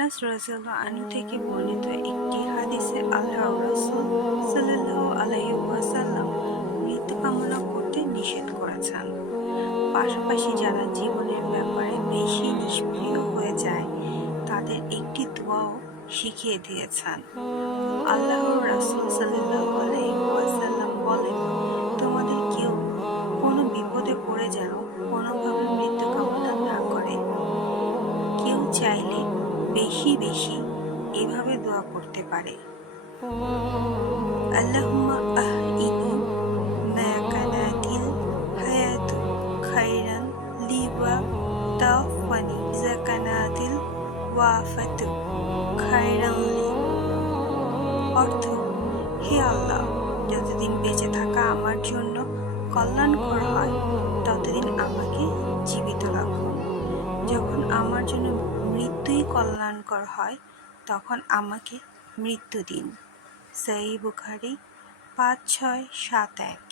আনাস রাদিয়াল্লাহু আনহু থেকে বর্ণিত একটি হাদিসে আল্লাহর রাসূল সাল্লাল্লাহু আলাইহি ওয়াসাল্লাম মৃত্যু কামনা করতে নিষেধ করেছেন। পাশাপাশি যারা জীবনের ব্যাপারে বেশি নিষ্ক্রিয় হয়ে যায় তাদের একটি দোয়াও শিখিয়ে দিয়েছেন। আল্লাহর রাসূল সাল্লাল্লাহু আলাইহি ওয়াসাল্লাম বলেন, তোমাদের কেউ কোনো বিপদে পড়ে যেন কোনোভাবে মৃত্যু কামনা না করে। কেউ চাইলে বেশি বেশি এভাবে দোয়া করতে পারে, আল্লাহুম্মা আহইনি মা কানাতিল হায়াতু খায়রান লি ওয়া তাওফানি ইযা কানাতিল ওয়াফাতু খায়রান লি। অর্থ, হে আল্লাহ, যতদিন বেঁচে থাকা আমার জন্য কল্যাণকর হয় ততদিন আমাকে জীবিত রাখুন। যখন আমার জন্য মৃত্যুই কল্যাণকর হয় তখন আমাকে মৃত্যু দিন। সহিহ বুখারী ৫৬৭১।